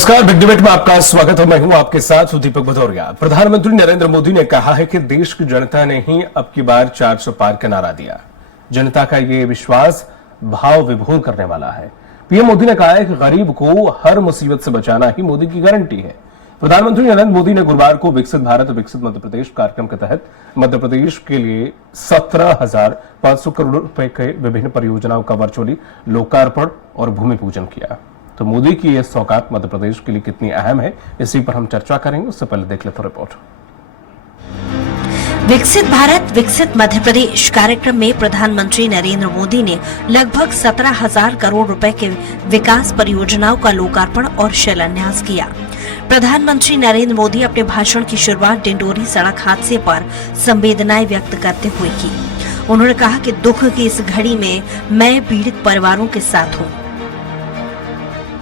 नमस्कार, big debate में आपका स्वागत है। मैं हूं आपके साथ दीपक भदौरिया। प्रधानमंत्री नरेंद्र मोदी ने कहा है कि देश की जनता ने ही अब की बार 400 पार का नारा दिया। जनता का ये विश्वास भाव विभोर करने वाला है। पीएम मोदी ने कहा है कि गरीब को हर मुसीबत से बचाना ही मोदी की गारंटी है। प्रधानमंत्री नरेंद्र मोदी ने गुरुवार को विकसित भारत विकसित मध्य प्रदेश कार्यक्रम के तहत मध्य प्रदेश के लिए 17,500 करोड़ रुपए के विभिन्न परियोजनाओं का वर्चुअली लोकार्पण और भूमि पूजन किया। तो मोदी की यह सौगात मध्य प्रदेश के लिए कितनी अहम है, इसी पर हम चर्चा करेंगे। उससे पहले देख लेते हैं रिपोर्ट। विकसित भारत विकसित मध्य प्रदेश कार्यक्रम में प्रधानमंत्री नरेंद्र मोदी ने लगभग 17,000 करोड़ रुपए के विकास परियोजनाओं का लोकार्पण और शिलान्यास किया। प्रधानमंत्री नरेंद्र मोदी अपने भाषण की शुरुआत डिंडोरी सड़क हादसे पर संवेदनाएं व्यक्त करते हुए की। उन्होंने कहा कि दुख की इस घड़ी में मैं पीड़ित परिवारों के साथ हूँ।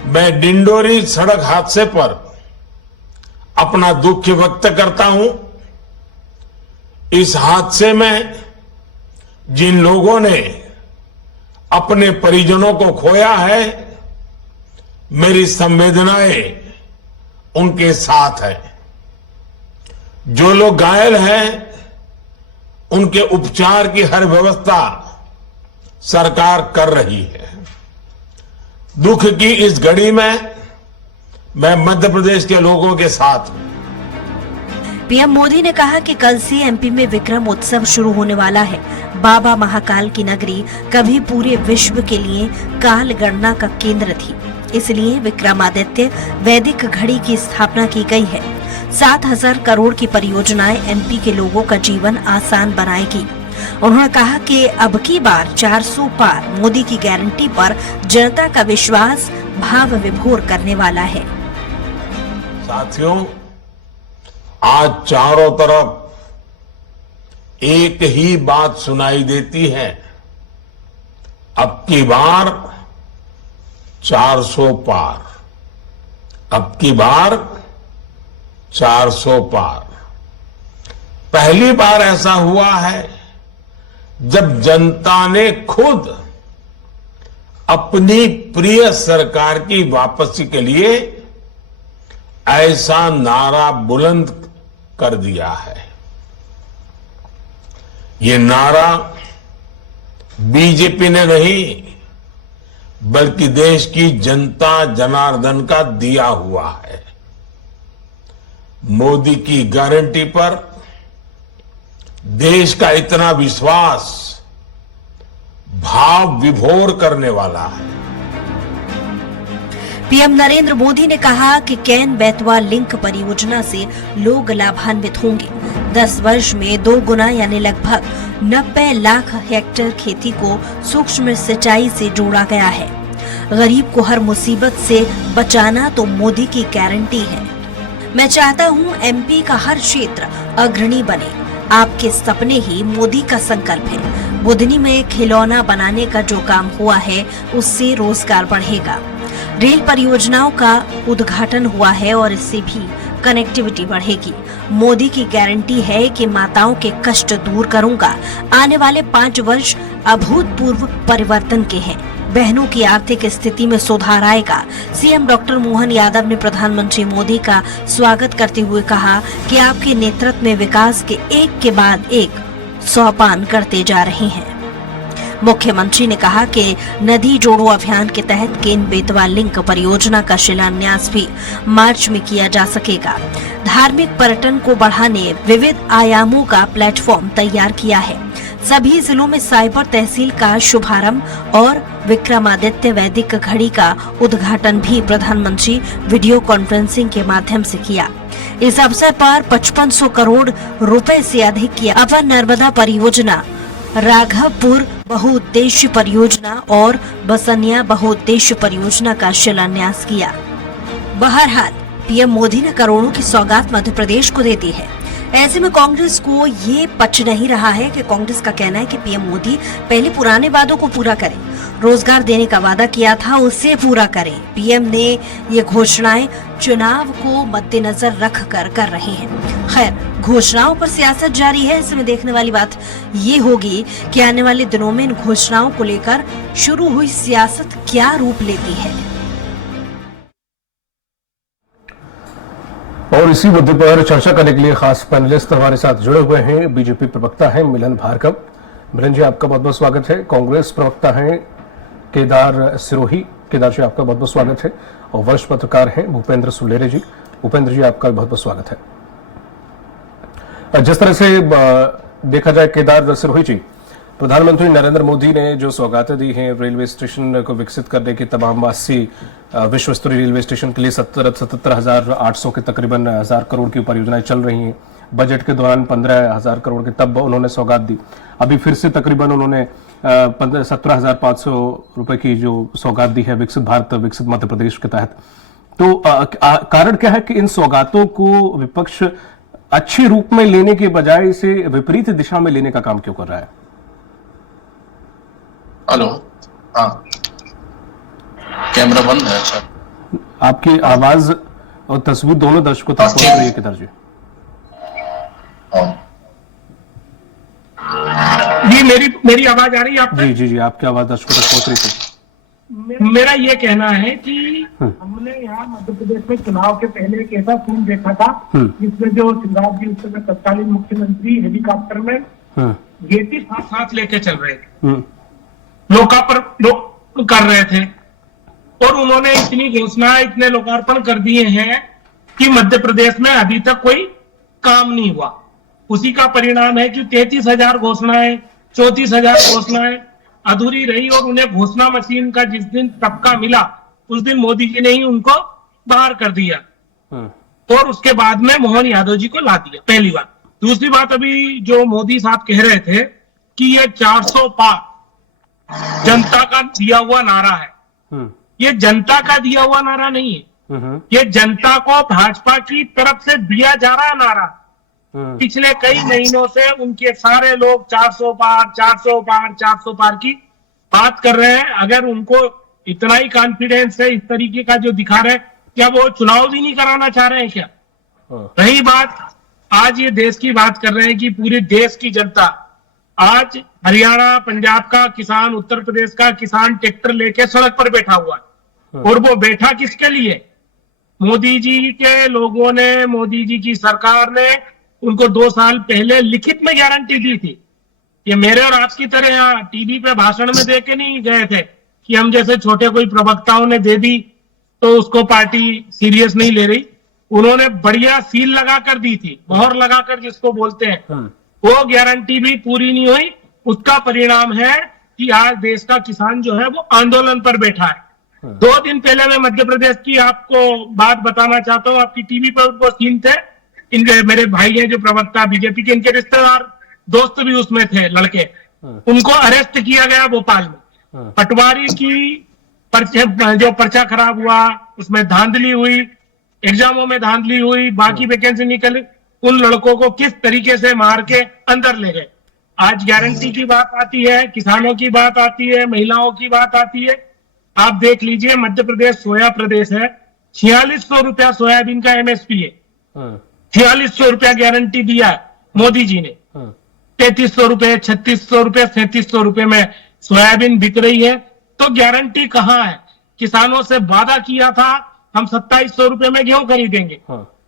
मैं डिंडोरी सड़क हादसे पर अपना दुख व्यक्त करता हूं। इस हादसे में जिन लोगों ने अपने परिजनों को खोया है, मेरी संवेदनाएं उनके साथ है। जो लोग घायल हैं, उनके उपचार की हर व्यवस्था सरकार कर रही है। दुख की इस घड़ी में मैं मध्य प्रदेश के लोगों के साथ हूं। पीएम मोदी ने कहा कि कल से एमपी में विक्रम उत्सव शुरू होने वाला है। बाबा महाकाल की नगरी कभी पूरे विश्व के लिए काल गणना का केंद्र थी, इसलिए विक्रमादित्य वैदिक घड़ी की स्थापना की गई है। 7,000 करोड़ की परियोजनाएं एमपी के लोगों का जीवन आसान बनाएगी। उन्होंने कहा कि अब की बार 400 पार मोदी की गारंटी पर जनता का विश्वास भाव विभोर करने वाला है। साथियों, आज चारों तरफ एक ही बात सुनाई देती है, अब की बार 400 पार, अब की बार 400 पार। पहली बार ऐसा हुआ है जब जनता ने खुद अपनी प्रिय सरकार की वापसी के लिए ऐसा नारा बुलंद कर दिया है। ये नारा बीजेपी ने नहीं, बल्कि देश की जनता जनार्दन का दिया हुआ है। मोदी की गारंटी पर देश का इतना विश्वास भाव विभोर करने वाला है। पीएम नरेंद्र मोदी ने कहा कि कैन बेतवा लिंक परियोजना से लोग लाभान्वित होंगे। 10 वर्ष में 2 गुना यानी लगभग 90 लाख हेक्टेयर खेती को सूक्ष्म सिंचाई से जोड़ा गया है। गरीब को हर मुसीबत से बचाना तो मोदी की गारंटी है। मैं चाहता हूं एमपी का हर क्षेत्र अग्रणी बने। आपके सपने ही मोदी का संकल्प है। बुधनी में खिलौना बनाने का जो काम हुआ है, उससे रोजगार बढ़ेगा। रेल परियोजनाओं का उद्घाटन हुआ है और इससे भी कनेक्टिविटी बढ़ेगी। मोदी की गारंटी है कि माताओं के कष्ट दूर करूंगा। आने वाले 5 वर्ष अभूतपूर्व परिवर्तन के हैं। बहनों की आर्थिक स्थिति में सुधार आएगा। सीएम डॉक्टर मोहन यादव ने प्रधानमंत्री मोदी का स्वागत करते हुए कहा कि आपके नेतृत्व में विकास के एक के बाद एक सोपान करते जा रहे हैं। मुख्यमंत्री ने कहा कि नदी जोड़ो अभियान के तहत केन बेतवा लिंक परियोजना का शिलान्यास भी मार्च में किया जा सकेगा। धार्मिक पर्यटन को बढ़ाने विविध आयामों का प्लेटफॉर्म तैयार किया है। सभी जिलों में साइबर तहसील का शुभारंभ और विक्रमादित्य वैदिक घड़ी का उद्घाटन भी प्रधानमंत्री वीडियो कॉन्फ्रेंसिंग के माध्यम से किया। इस अवसर पर 5500 करोड़ रुपए से अधिक की अपर नर्मदा परियोजना, राघवपुर बहुउद्देश्य परियोजना और बसनिया बहुउद्देश्य परियोजना का शिलान्यास किया। बहरहाल पीएम मोदी ने करोड़ों की सौगात मध्य प्रदेश को दे दी है। ऐसे में कांग्रेस को ये पच नहीं रहा है कि कांग्रेस का कहना है कि पीएम मोदी पहले पुराने वादों को पूरा करें। रोजगार देने का वादा किया था, उसे पूरा करें। पीएम ने ये घोषणाएं चुनाव को मद्देनजर रखकर कर रहे हैं। खैर, घोषणाओं पर सियासत जारी है। इसमें देखने वाली बात ये होगी कि आने वाले दिनों में इन घोषणाओं को लेकर शुरू हुई सियासत क्या रूप लेती है। और इसी मुद्दे पर चर्चा करने के लिए खास पैनलिस्ट हमारे साथ जुड़े हुए हैं। बीजेपी प्रवक्ता हैं मिलन भार्गव। मिलन जी, आपका बहुत बहुत स्वागत है। कांग्रेस प्रवक्ता हैं केदार सिरोही। केदार जी, आपका बहुत बहुत स्वागत है। और वरिष्ठ पत्रकार हैं भूपेंद्र सुलेरे जी। भूपेंद्र जी, आपका बहुत बहुत स्वागत है। जिस तरह से देखा जाए, केदार सिरोही जी, प्रधानमंत्री नरेंद्र मोदी ने जो सौगातें दी हैं रेलवे स्टेशन को विकसित करने की, तमाम 80 विश्व स्तरीय रेलवे स्टेशन के लिए 77,800 के तकरीबन 1,000 करोड़ की परियोजनाएं चल रही हैं। बजट के दौरान 15,000 करोड़ की तब उन्होंने सौगात दी। अभी फिर से तकरीबन उन्होंने 17,500 रुपए की जो सौगात दी है विकसित भारत विकसित मध्य प्रदेश के तहत। तो कारण क्या है कि इन सौगातों को विपक्ष अच्छे रूप में लेने के बजाय इसे विपरीत दिशा में लेने का काम क्यों कर रहा है? हेलो, हाँ, कैमरा बंद है। अच्छा, आपकी आवाज और तस्वीर दोनों दर्शकों तक पहुंच रही है केदार जी। जी, मेरी आवाज आ रही है आपको? जी, आपकी आवाज दर्शकों तक पहुंच रही थी। मेरा ये कहना है कि हमने यहाँ मध्य प्रदेश में चुनाव के पहले एक ऐसा सीन देखा था जिसमें जो शिवराज जी उस समय तत्कालीन मुख्यमंत्री हेलीकॉप्टर में गेटी साथ लेके चल रहे थे, लोकार्पण कर रहे थे, और उन्होंने इतनी घोषणाएं, इतने लोकार्पण कर दिए हैं कि मध्य प्रदेश में अभी तक कोई काम नहीं हुआ। उसी का परिणाम है कि 33,000 घोषणाएं, 34,000 घोषणाएं अधूरी रही, और उन्हें घोषणा मशीन का जिस दिन तबका मिला उस दिन मोदी जी ने ही उनको बाहर कर दिया और उसके बाद में मोहन यादव जी को ला दिया, पहली बात। दूसरी बात, अभी जो मोदी साहब कह रहे थे कि ये 400 पार जनता का दिया हुआ नारा है, ये जनता का दिया हुआ नारा नहीं है, ये जनता को भाजपा की तरफ से दिया जा रहा नारा। पिछले कई महीनों से उनके सारे लोग 400 पार 400 पार 400 पार की बात कर रहे हैं। अगर उनको इतना ही कॉन्फिडेंस है इस तरीके का जो दिखा रहे हैं, क्या वो चुनाव भी नहीं कराना चाह रहे हैं क्या? रही बात, आज ये देश की बात कर रहे हैं कि पूरे देश की जनता, आज हरियाणा पंजाब का किसान, उत्तर प्रदेश का किसान ट्रैक्टर लेके सड़क पर बैठा हुआ है, और वो बैठा किसके लिए? मोदी जी के लोगों ने, मोदी जी की सरकार ने उनको 2 साल पहले लिखित में गारंटी दी थी। ये मेरे और आपकी तरह यहाँ टीवी पे भाषण में दे के नहीं गए थे कि हम जैसे छोटे कोई प्रवक्ताओं ने दे दी तो उसको पार्टी सीरियस नहीं ले रही। उन्होंने बढ़िया सील लगा कर दी थी, मोहर लगाकर जिसको बोलते हैं, वो गारंटी भी पूरी नहीं हुई। उसका परिणाम है कि आज देश का किसान जो है वो आंदोलन पर बैठा है। 2 दिन पहले मैं मध्य प्रदेश की आपको बात बताना चाहता हूँ। आपकी टीवी पर वो सीन थे, इनके मेरे भाई हैं जो प्रवक्ता बीजेपी के, इनके रिश्तेदार दोस्त भी उसमें थे लड़के, उनको अरेस्ट किया गया भोपाल में। पटवारी की जो पर्चा खराब हुआ उसमें धांधली हुई, एग्जामों में धांधली हुई, बाकी वैकेंसी निकली, उन लड़कों को किस तरीके से मार के अंदर ले गए। आज गारंटी की बात आती है, किसानों की बात आती है, महिलाओं की बात आती है। आप देख लीजिए, मध्य प्रदेश सोया प्रदेश है, 4600 रुपया सोयाबीन का एमएसपी है, 4600 रुपया गारंटी दिया मोदी जी ने। 3300 रुपए, 3600 रुपए, 3700 रुपए में सोयाबीन बिक रही है, तो गारंटी कहां है? किसानों से वादा किया था हम 2700 रुपए में गेहूं खरीदेंगे।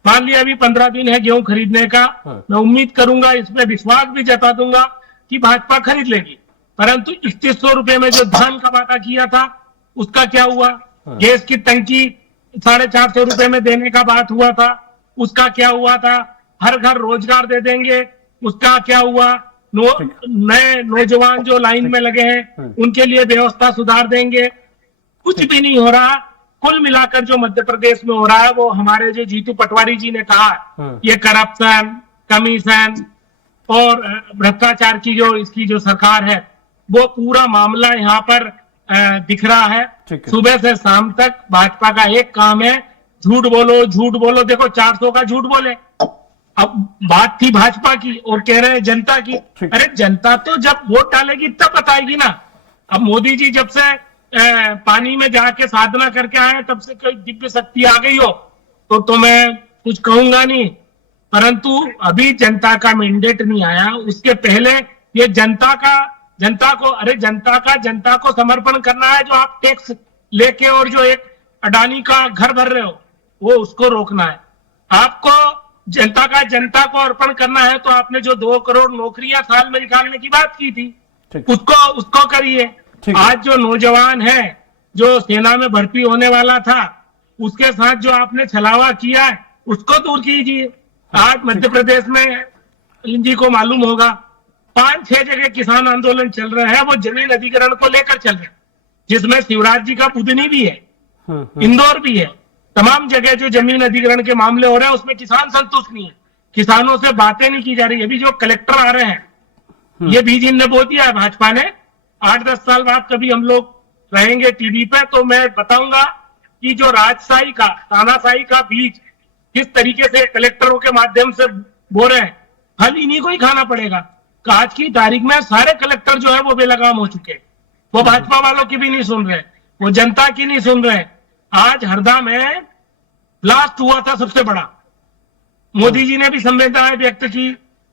मान लिया अभी 15 दिन है गेहूं खरीदने का, मैं उम्मीद करूंगा, इसमें विश्वास भी जता दूंगा कि भाजपा खरीद लेगी। परंतु 3100 रुपए में जो धान का वादा किया था उसका क्या हुआ? गैस की टंकी 450 रुपए में देने का बात हुआ था, उसका क्या हुआ था? हर घर रोजगार दे देंगे, उसका क्या हुआ? नए नौजवान जो लाइन में लगे हैं उनके लिए व्यवस्था सुधार देंगे, कुछ भी नहीं हो रहा। कुल मिलाकर जो मध्य प्रदेश में हो रहा है वो हमारे जो जीतू पटवारी जी ने कहा, ये करप्शन, कमीशन और भ्रष्टाचार की जो इसकी जो सरकार है, वो पूरा मामला यहाँ पर दिख रहा है। सुबह से शाम तक भाजपा का एक काम है, झूठ बोलो झूठ बोलो। देखो 400 का झूठ बोले, अब बात थी भाजपा की और कह रहे हैं जनता की। अरे जनता तो जब वोट डालेगी तब बताएगी ना। अब मोदी जी जब से पानी में जाके साधना करके आए तब से कोई दिव्य शक्ति आ गई हो तो मैं कुछ कहूंगा नहीं, परंतु अभी जनता का मैंडेट नहीं आया। उसके पहले ये जनता को समर्पण करना है। जो आप टैक्स लेके और जो एक अडानी का घर भर रहे हो वो उसको रोकना है। आपको जनता को अर्पण करना है तो आपने जो 2 करोड़ नौकरियां साल में निकालने की बात की थी, ठीक। उसको करिए। ठीक। आज जो नौजवान है, जो सेना में भर्ती होने वाला था, उसके साथ जो आपने छलावा किया है, उसको दूर कीजिए। आज मध्य प्रदेश में जी को मालूम होगा 5-6 जगह किसान आंदोलन चल रहे हैं, वो जमीन अधिग्रहण को लेकर चल रहे हैं, जिसमें शिवराज जी का बुधनी भी है, इंदौर भी है। तमाम जगह जो जमीन अधिग्रहण के मामले हो रहे हैं उसमें किसान संतुष्ट नहीं है, किसानों से बातें नहीं की जा रही। अभी जो कलेक्टर आ रहे हैं, ये बीज इनने बो दिया है भाजपा ने। 8-10 साल बाद कभी हम लोग रहेंगे टीवी पे तो मैं बताऊंगा कि जो राजशाही का, तानाशाही का बीज किस तरीके से कलेक्टरों के माध्यम से बो रहे हैं, फल इन्हीं को ही खाना पड़ेगा। आज की तारीख में सारे कलेक्टर जो है वो बेलगाम हो चुके हैं। वो भाजपा वालों की भी नहीं सुन रहे, वो जनता की नहीं सुन रहे। आज हरदा में ब्लास्ट हुआ था सबसे बड़ा, मोदी जी ने भी संवेदनाएं व्यक्त की,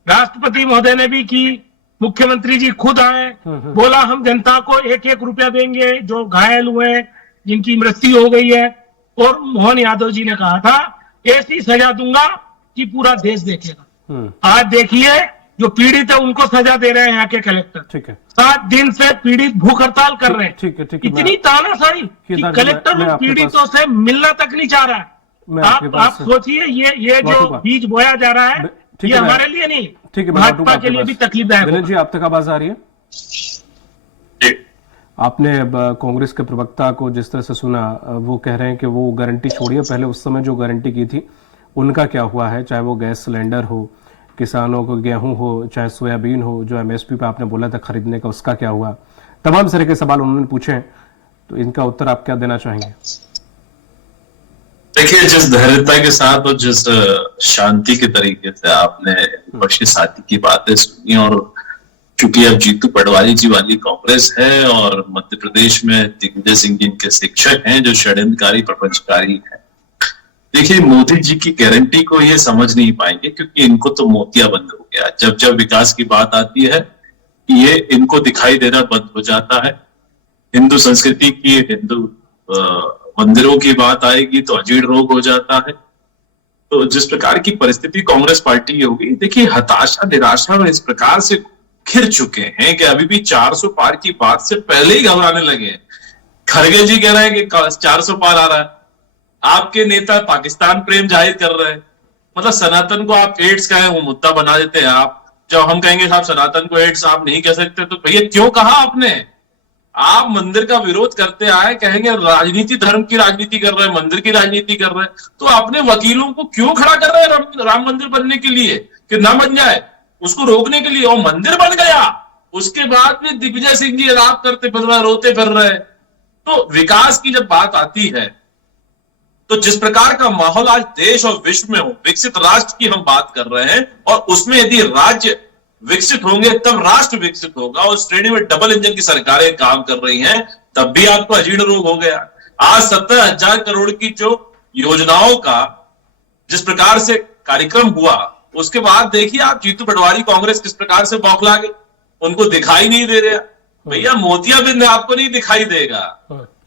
राष्ट्रपति महोदय ने भी की, मुख्यमंत्री जी खुद आए, बोला हम जनता को 1-1 रुपया देंगे जो घायल हुए, जिनकी मृत्यु हो गई है। और मोहन यादव जी ने कहा था ऐसी सजा दूंगा कि पूरा देश देखेगा। आज देखिए जो पीड़ित है उनको सजा दे रहे हैं यहाँ के कलेक्टर। ठीक है। 7 दिन से पीड़ित भूख हड़ताल कर रहे हैं। ठीक है। इतनी तानाशाही कि कलेक्टर उन पीड़ितों से मिलना तक नहीं चाह रहा है। आप सोचिए ये जो बीज बोया जा रहा है, ये हमारे लिए नहीं, ठीक है, भाजपा के लिए भी तकलीफदायक है। जी, आप तक आवाज आ रही है? आपने अब कांग्रेस के प्रवक्ता को जिस तरह से सुना, वो कह रहे हैं कि वो गारंटी छोड़िए, पहले उस समय जो गारंटी की थी उनका क्या हुआ है, चाहे वो गैस सिलेंडर हो, किसानों को गेहूं हो, चाहे सोयाबीन हो, जो एमएसपी पे आपने बोला था खरीदने का, उसका क्या हुआ। तमाम तरह के सवाल उन्होंने पूछे, तो इनका उत्तर आप क्या देना चाहेंगे? देखिए, जिस धैर्यता के साथ और जिस शांति के तरीके से आपने विपक्षी साथी की बातें सुनी, और क्योंकि अब जीतू पटवारी जी वाली कांग्रेस है और मध्य प्रदेश में दिग्विजय सिंह जी इनके शिक्षक हैं जो षड्यंत्रकारी प्रपंचकारी हैं। देखिए, मोदी जी की गारंटी को ये समझ नहीं पाएंगे क्योंकि इनको तो मोतिया बंद हो गया। जब जब विकास की बात आती है ये इनको दिखाई देना बंद हो जाता है। हिंदू संस्कृति की, हिंदू मंदिरों की बात आएगी तो अजीर्ण रोग हो जाता है। तो जिस प्रकार की परिस्थिति कांग्रेस पार्टी की होगी, देखिए हताशा निराशा में इस प्रकार से घिर चुके हैं कि अभी भी 400 पार की बात से पहले ही घबराने लगे। खड़गे जी कह रहे हैं कि 400 पार आ रहा है, आपके नेता पाकिस्तान प्रेम जाहिर कर रहे हैं। मतलब सनातन को आप एड्स का है वो मुद्दा बना देते हैं आप। जब हम कहेंगे साहब सनातन को एड्स आप नहीं कह सकते, तो भैया क्यों कहा आपने? आप मंदिर का विरोध करते आए, कहेंगे राजनीति, धर्म की राजनीति कर रहे हैं, मंदिर की राजनीति कर रहे हैं, तो अपने वकीलों को क्यों खड़ा कर रहे हैं राम मंदिर बनने के लिए कि ना बन जाए, उसको रोकने के लिए? और मंदिर बन गया, उसके बाद भी दिग्विजय सिंह जी रात करते फिर रहे, रोते फिर रहे। तो विकास की जब बात आती है तो जिस प्रकार का माहौल आज देश और विश्व में हो, विकसित राष्ट्र की हम बात कर रहे हैं, और उसमें यदि राज्य विकसित होंगे तब राष्ट्र विकसित होगा, और श्रेणी में डबल इंजन की सरकारें काम कर रही हैं, तब भी आपको अजीर्ण रोग हो गया। आज 17,000 करोड़ की जो योजनाओं का जिस प्रकार से कार्यक्रम हुआ, उसके बाद देखिए आप जीतू पटवारी कांग्रेस किस प्रकार से बौखला गई, उनको दिखाई नहीं दे रहा। भैया मोतियाबिंद आपको नहीं दिखाई देगा,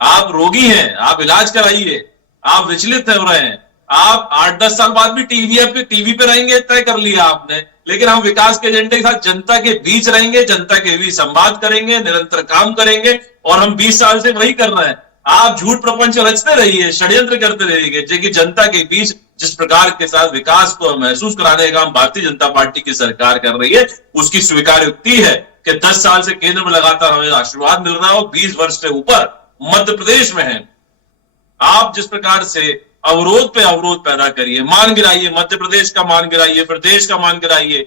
आप रोगी हैं, आप इलाज कराइए, आप विचलित हो रहे हैं। आप 8-10 साल बाद भी टीवी पे रहेंगे, तय कर लिया आपने, लेकिन हम विकास के एजेंडे के साथ जनता के बीच रहेंगे, जनता के बीच संवाद करेंगे, निरंतर काम करेंगे, और हम 20 साल से वही कर रहे हैं। आप झूठ प्रपंच रचते रहिए, षड्यंत्र करते रहिए, जो कि जनता के बीच जिस प्रकार के साथ विकास को महसूस कराने का काम भारतीय जनता पार्टी की सरकार कर रही है, उसकी स्वीकार युक्ति है कि 10 साल से केंद्र में लगातार हमें आशीर्वाद मिल रहा हो, 20 वर्ष से ऊपर मध्य प्रदेश में है। आप जिस प्रकार से अवरोध पे अवरोध पैदा करिए, मान गिराइए, मध्य प्रदेश का मान गिराइए, फिर देश का मान गिराइए।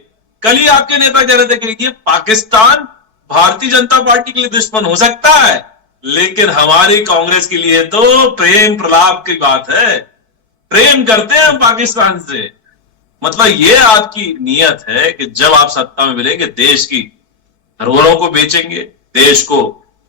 कल ही आपके नेता कह रहे थे कि पाकिस्तान भारतीय जनता पार्टी के लिए दुश्मन हो सकता है, लेकिन हमारी कांग्रेस के लिए तो प्रेम प्रलाप की बात है, प्रेम करते हैं हम पाकिस्तान से। मतलब ये आपकी नीयत है कि जब आप सत्ता में मिलेंगे देश की धरोहरों को बेचेंगे, देश को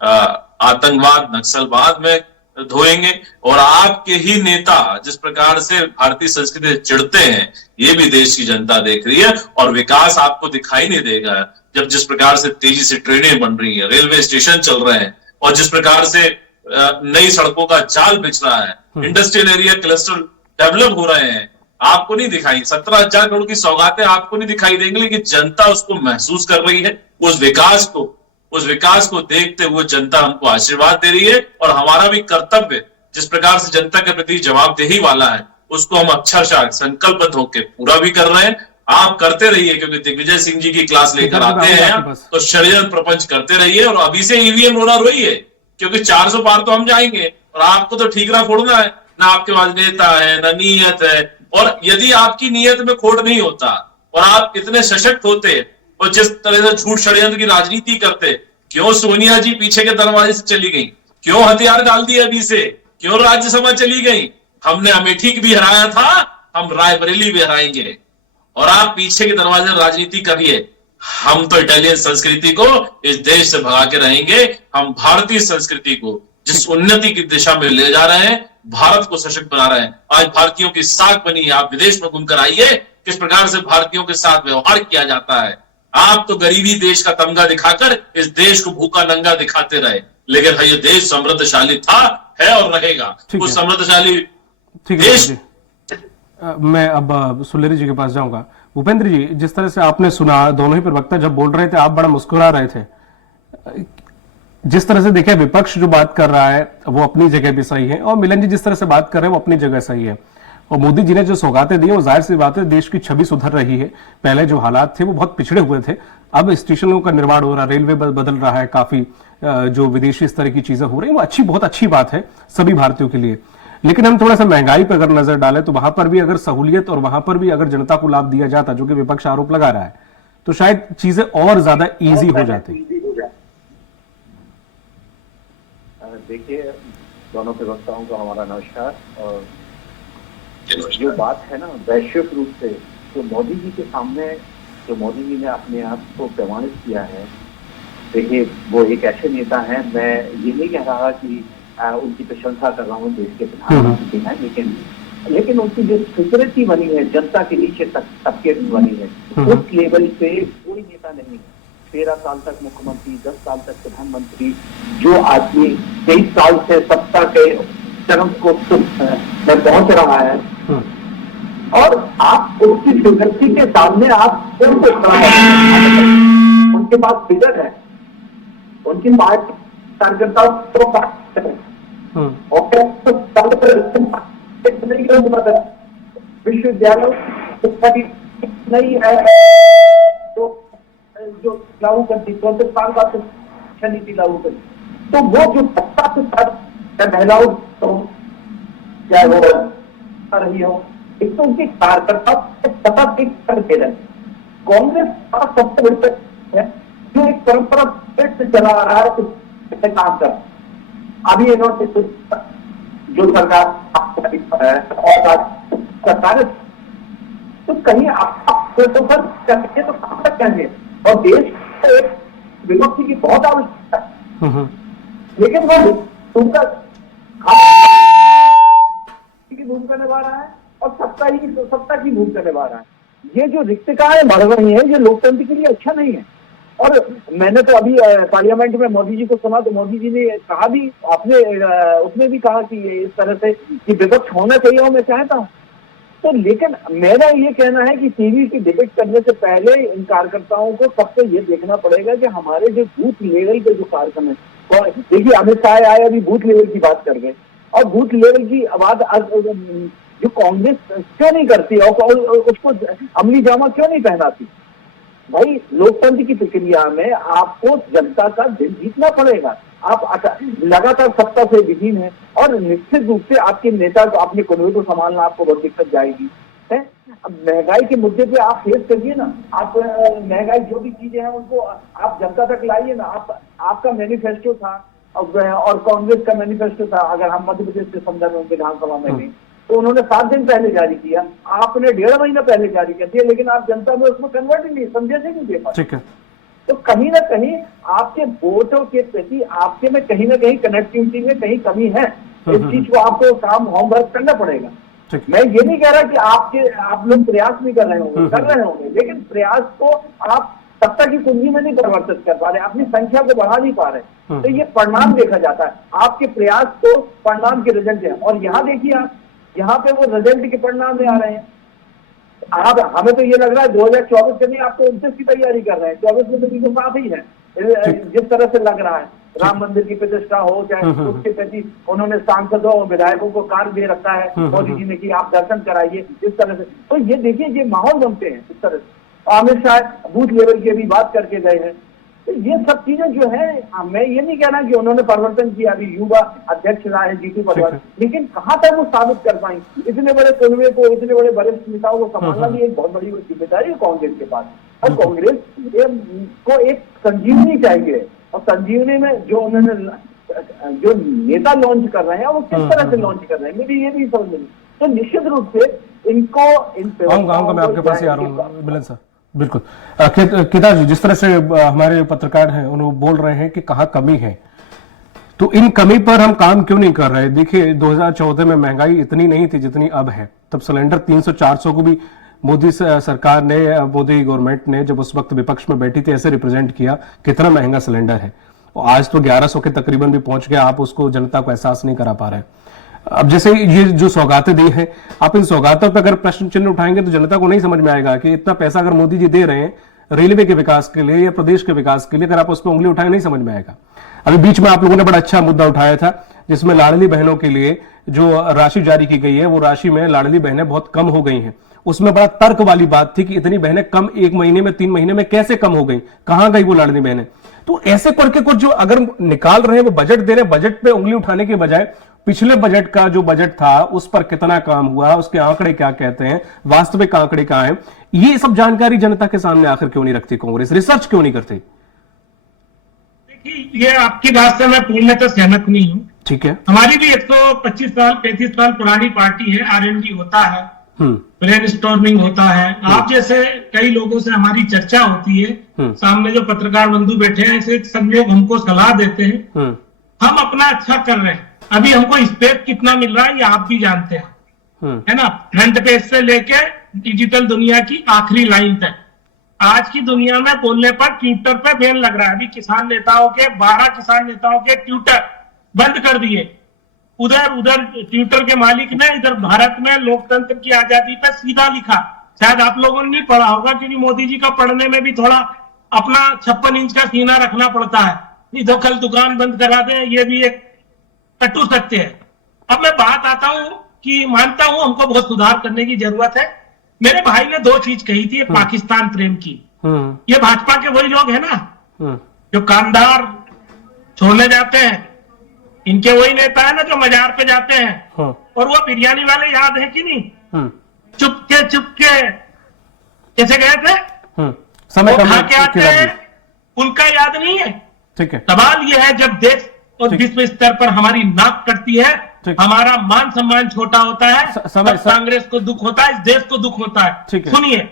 आतंकवाद नक्सलवाद में धोएंगे, और आपके ही नेता जिस प्रकार से भारतीय संस्कृति से चिढ़ते हैं, ये भी देश की जनता देख रही है। और विकास आपको दिखाई नहीं देगा जब जिस प्रकार से तेजी से ट्रेनें बन रही है, रेलवे स्टेशन चल रहे हैं, और जिस प्रकार से नई सड़कों का जाल बिछ रहा है, इंडस्ट्रियल एरिया क्लस्टर डेवलप हो रहे हैं। आपको नहीं दिखाई, 17,000 करोड़ की सौगातें आपको नहीं दिखाई देंगी, लेकिन जनता उसको महसूस कर रही है। उस विकास को देखते हुए जनता हमको आशीर्वाद दे रही है, और हमारा भी कर्तव्य जिस प्रकार से जनता के प्रति जवाबदेही वाला है, उसको हम अक्षरशः संकल्पबद्ध होकर पूरा भी कर रहे हैं। आप करते रहिए, क्योंकि दिग्विजय सिंह जी की क्लास लेकर आते हैं तो षड्यंत्र प्रपंच करते रहिए, और अभी से ईवीएम रोना रोइए, क्योंकि 400 पार तो हम जाएंगे, और आपको तो ठीकरा फोड़ना है। ना आपके पास नेता है, ना नीयत है, और यदि आपकी नीयत में खोट नहीं होता और आप इतने सशक्त होते और जिस तरह से झूठ षड्यंत्र की राजनीति करते, क्यों सोनिया जी पीछे के दरवाजे से चली गई, क्यों हथियार डाल दिए अभी से, क्यों राज्यसभा चली गई? हमने अमेठी भी हराया था, हम रायबरेली भी हराएंगे, और आप पीछे के दरवाजे से राजनीति करिए। हम तो इटालियन संस्कृति को इस देश से भगा के रहेंगे। हम भारतीय संस्कृति को जिस उन्नति की दिशा में ले जा रहे हैं, भारत को सशक्त बना रहे हैं। आज भारतीयों की साख बनी है। आप विदेश में घूमकर आइए, किस प्रकार से भारतीयों के साथ व्यवहार किया जाता है। आप तो गरीबी देश का तमगा दिखाकर इस देश को भूखा नंगा दिखाते रहे, लेकिन ये देश समृद्धशाली था, है और रहेगा। उस समृद्धशाली देश। मैं अब सुलेरी जी के पास जाऊंगा। भूपेंद्र जी, जिस तरह से आपने सुना, दोनों ही प्रवक्ता जब बोल रहे थे आप बड़ा मुस्कुरा रहे थे। जिस तरह से देखिए, विपक्ष जो बात कर रहा है वो अपनी जगह भी सही है, और मिलन जी जिस तरह से बात कर रहे हैं वो अपनी जगह सही है। और मोदी जी ने जो सौगातें दी, वो जाहिर सी बात है देश की छवि सुधर रही है। पहले जो हालात थे वो बहुत पिछड़े हुए थे, अब स्टेशनों का निर्माण हो रहा है, रेलवे बदल रहा है, काफी जो विदेशी इस तरह की चीजें हो रही है, वो बहुत अच्छी बात है सभी भारतीयों के लिए। लेकिन हम थोड़ा सा महंगाई पर अगर नजर डालें तो वहां पर भी अगर सहूलियत और वहां पर भी अगर जनता को लाभ दिया जाता, जो कि विपक्ष आरोप लगा रहा है, तो शायद चीजें और ज्यादा इजी हो जाती। देखिए, दोनों प्रवक्ताओं को हमारा नमस्कार। और जो बात है ना, वैश्विक रूप से जो मोदी जी के सामने, जो मोदी जी ने अपने आप को प्रमाणित किया है, देखिए वो एक ऐसे नेता हैं, मैं ये नहीं कह रहा कि उनकी प्रशंसा कर रहा हूँ देश के प्रधानमंत्री हैं, लेकिन उनकी जो सिक्योरिटी बनी है, जनता के नीचे तबके बनी है, उस लेवल पे कोई नेता नहीं है। 13 साल तक मुख्यमंत्री, 10 साल तक प्रधानमंत्री, जो आदमी 23 साल से सत्ता के चरम को में पहुंच रहा है, और आप उसकी सिक्योरिटी के सामने आप उनके पास फिगर है, उनकी पार्टी कार्यकर्ताओं को विश्वविद्यालय नहीं है तो जो लागू करती, 34 साल बाद शिक्षा नीति लागू करती, तो वो जो 50 महिलाओं चाहे वो रही हो, एक तो उनके कार्यकर्ता सतत एक कर दे रहे। कांग्रेस का सबसे बड़ी है जो एक परंपरा से चला आ रहा है, काम कर अभी इन्होंने जो सरकार तो कहीं आप तो कहां तक कहेंगे, और देश को एक विपक्ष की बहुत आवश्यकता है, लेकिन वो उनका की भूमिका निभा रहा है और सत्ता की भूमिका निभा रहा है। ये जो रिक्तताएं बढ़ रही है, ये लोकतंत्र के लिए अच्छा नहीं है। और मैंने तो अभी पार्लियामेंट में मोदी जी को सुना, तो मोदी जी ने कहा भी, उसने भी कहा कि इस तरह से कि विपक्ष होना चाहिए, और मैं चाहता हूँ। तो लेकिन मेरा ये कहना है कि टीवी की डिबेट करने से पहले इन कार्यकर्ताओं को सबसे ये देखना पड़ेगा कि हमारे जो बूथ लेवल पे जो कार्यक्रम है, तो देखिए अमित शाह आए अभी बूथ लेवल की बात कर गए, और बूथ लेवल की आवाज जो कांग्रेस क्यों नहीं करती और उसको अमली जामा क्यों नहीं पहनाती? भाई, लोकतंत्र की प्रक्रिया में आपको जनता का दिल जीतना पड़ेगा। आप लगातार सत्ता से विहीन है, और निश्चित रूप से आपके नेता को, अपने कन्वे को संभालना आपको बहुत दिक्कत जाएगी है। अब महंगाई के मुद्दे पे आप फेस करिए ना, आप महंगाई जो भी चीजें हैं उनको आप जनता तक लाइए ना। आपका मैनिफेस्टो था और कांग्रेस का मैनिफेस्टो था, अगर हम मध्य प्रदेश के संदर्भ में विधानसभा में भी, तो उन्होंने 7 दिन पहले जारी किया, आपने 1.5 महीना पहले जारी कर दिया, लेकिन आप जनता में उसमें कन्वर्ट ही नहीं, समझे से नहीं दे पाए। तो कहीं ना कहीं आपके वोटों के प्रति आपके में कहीं ना कहीं कनेक्टिविटी में कहीं कमी है। इस चीज को आपको काम होमवर्क करना पड़ेगा। मैं ये नहीं कह रहा कि आप लोग प्रयास नहीं कर रहे होंगे, कर रहे होंगे, लेकिन प्रयास को आप सत्ता की कुंजी में नहीं परिवर्तित कर पा रहे, अपनी संख्या को बढ़ा नहीं पा रहे। तो ये परिणाम देखा जाता है, आपके प्रयास को परिणाम के रिजल्ट है। और यहाँ देखिए आप, यहाँ पे वो रिजल्ट के परिणाम में आ रहे हैं। आप हमें तो ये लग रहा है 2024 के लिए आप तो 29 की तैयारी कर रहे हैं, 24 में तो बिल्कुल साफ ही है जिस तरह से लग रहा है। राम मंदिर की प्रतिष्ठा हो चाहे उसके प्रति उन्होंने सांसदों और विधायकों को कार्य दे रखा है मोदी जी ने कि आप दर्शन कराइए इस तरह से। तो ये देखिए ये माहौल बनते हैं इस तरह से। अमित शाह बूथ लेवल की अभी बात करके गए हैं। तो ये सब चीजें जो है, मैं ये नहीं कहना कि उन्होंने परिवर्तन किया, अभी युवा अध्यक्ष रहा है जीतू पटवारी, लेकिन कहाँ तक वो साबित कर पाएंगे? इतने बड़े कुनबे को, इतने बड़े वरिष्ठ नेताओं को संभालना भी एक बहुत बड़ी जिम्मेदारी है कांग्रेस के पास। और कांग्रेस को एक संजीवनी चाहिए, और संजीवनी में जो उन्होंने जो नेता लॉन्च कर रहे हैं वो किस तरह से लॉन्च कर रहे हैं, मेरी ये भी समझ नहीं। तो निश्चित रूप से इनको मैं आपके पास ही आ रहा हूँ मिलन सर। बिल्कुल केदार जी, जिस तरह से हमारे पत्रकार हैं उन्होंने बोल रहे हैं कि कहाँ कमी है, तो इन कमी पर हम काम क्यों नहीं कर रहे? देखिए 2014 में महंगाई इतनी नहीं थी जितनी अब है। तब सिलेंडर 300-400 को भी मोदी सरकार ने, मोदी गवर्नमेंट ने जब उस वक्त विपक्ष में बैठी थी ऐसे रिप्रेजेंट किया कितना महंगा सिलेंडर है, और आज तो 1100 के तकरीबन भी पहुंच गया। आप उसको जनता को एहसास नहीं करा पा रहे। अब जैसे ये जो सौगातें दी हैं, आप इन सौगातों पर अगर प्रश्न चिन्ह उठाएंगे तो जनता को नहीं समझ में आएगा कि इतना पैसा अगर मोदी जी दे रहे हैं रेलवे के विकास के लिए या प्रदेश के विकास के लिए, अगर आप उस पर उंगली उठाएंगे नहीं समझ में आएगा। अभी बीच में आप लोगों ने बड़ा अच्छा मुद्दा उठाया था जिसमें लाडली बहनों के लिए जो राशि जारी की गई है, वो राशि में लाडली बहनें बहुत कम हो गई हैं। उसमें बड़ा तर्क वाली बात थी कि इतनी बहनें कम 1 महीने में 3 महीने में कैसे कम हो गई, कहां गई वो लाडली बहनें? तो ऐसे करके कुछ जो अगर निकाल रहे हैं वो बजट दे रहे हैं, बजट पे उंगली उठाने के बजाय पिछले बजट का जो बजट था उस पर कितना काम हुआ, उसके आंकड़े क्या कहते हैं, वास्तविक आंकड़े क्या हैं, ये सब जानकारी जनता के सामने आखिर क्यों नहीं रखती कांग्रेस? रिसर्च क्यों नहीं करती? देखिए, ये आपकी बात से मैं पूर्णतः सहमत नहीं हूँ। ठीक है, हमारी भी 125 साल 35 साल पुरानी पार्टी है, R&D होता है, ब्रेन स्टॉर्मिंग होता है। आप जैसे कई लोगों से हमारी चर्चा होती है, सामने जो पत्रकार बंधु बैठे हैं ऐसे सब लोग हमको सलाह देते हैं, हम अपना अच्छा कर रहे हैं। अभी हमको स्पेस कितना मिल रहा है ये आप भी जानते हैं, है ना? फ्रंट पेज से लेके डिजिटल दुनिया की आखिरी लाइन तक। आज की दुनिया में बोलने पर ट्विटर पे बैन लग रहा है। अभी किसान नेताओं के 12 किसान नेताओं के ट्विटर बंद कर दिए। उधर ट्विटर के मालिक ने इधर भारत में लोकतंत्र की आजादी पे सीधा लिखा। शायद आप लोगों ने नहीं पढ़ा होगा क्योंकि मोदी जी का पढ़ने में भी थोड़ा अपना 56 इंच का सीना रखना पड़ता है। नहीं तो कल दुकान बंद करा दें, ये भी एक कटु सत्य है। अब मैं बात आता हूं कि मानता हूं हमको बहुत सुधार करने की जरूरत है। मेरे भाई ने 2 चीज कही थी, पाकिस्तान प्रेम की। ये भाजपा के वही लोग हैं ना जो कांधार छोड़ने जाते हैं, इनके वही नेता है ना जो मजार पे जाते हैं, और वो बिरयानी वाले याद है कि नहीं? चुपके कैसे गए थे, समय खा के आते हैं, उनका याद नहीं है। ठीक है, सवाल ये है जब देश और विश्व स्तर पर हमारी नाक कटती है, हमारा मान सम्मान छोटा होता है, तब कांग्रेस को दुख होता है, इस देश को दुख होता है। सुनिए,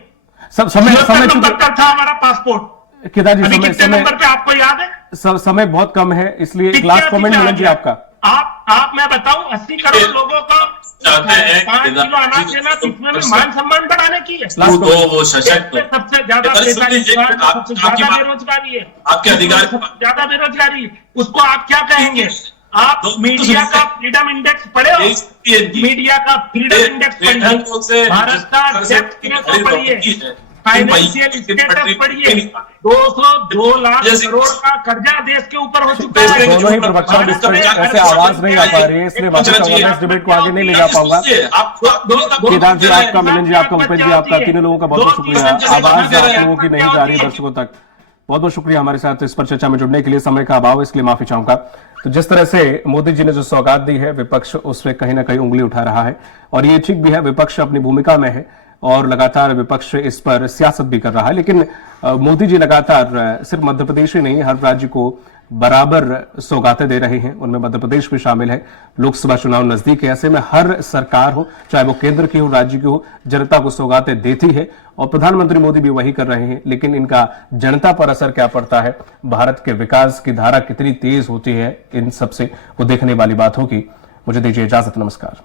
समय नंबर पर था हमारा पासपोर्ट, केदार जी, कितने नंबर पे आपको याद है? समय बहुत कम है, इसलिए एक लास्ट कमेंट मिलन जी आपका। आप मैं बताऊं 80 करोड़ लोगों को 5 किलो अनाज देना, इसमें मान सम्मान बढ़ाने की है। वो सशक्त सबसे ज्यादा बेरोजगारी है, आपके अधिकार ज्यादा बेरोजगारी, उसको आप क्या कहेंगे? आप मीडिया का फ्रीडम इंडेक्स पढ़े हो? मीडिया का फ्रीडम इंडेक्स पढ़िए, भारत का डेप्थ पढ़िए, फाइनेंशियल स्टेटस पढ़िए, 202 लाख करोड़ का कर्जा देश के ऊपर हो चुका है। दोनों ही प्रवक्ता ऐसे आवाज नहीं आ पा रही है, इसलिए मैं डिबेट को आगे नहीं ले जा पाऊंगा। केदार जी आपका, मिलन जी आपका, भूपेश जी आपका, तीनों लोगों का बहुत बहुत शुक्रिया। आवाज आप लोगों की नहीं जा रही दर्शकों तक, बहुत बहुत शुक्रिया हमारे साथ इस पर चर्चा में जुड़ने के लिए। समय का अभाव, इसलिए माफी चाहूंगा। तो जिस तरह से मोदी जी ने जो सौगात दी है, विपक्ष उसमें कहीं ना कहीं उंगली उठा रहा है, और ये ठीक भी है, विपक्ष अपनी भूमिका में है और लगातार विपक्ष इस पर सियासत भी कर रहा है। लेकिन मोदी जी लगातार सिर्फ मध्य प्रदेश ही नहीं, हर राज्य को बराबर सौगातें दे रहे हैं, उनमें मध्य प्रदेश भी शामिल है। लोकसभा चुनाव नजदीक है, ऐसे में हर सरकार हो, चाहे वो केंद्र की हो, राज्य की हो, जनता को सौगातें देती है, और प्रधानमंत्री मोदी भी वही कर रहे हैं। लेकिन इनका जनता पर असर क्या पड़ता है, भारत के विकास की धारा कितनी तेज होती है, इन सबसे वो देखने वाली बात होगी। मुझे दीजिए इजाजत, नमस्कार।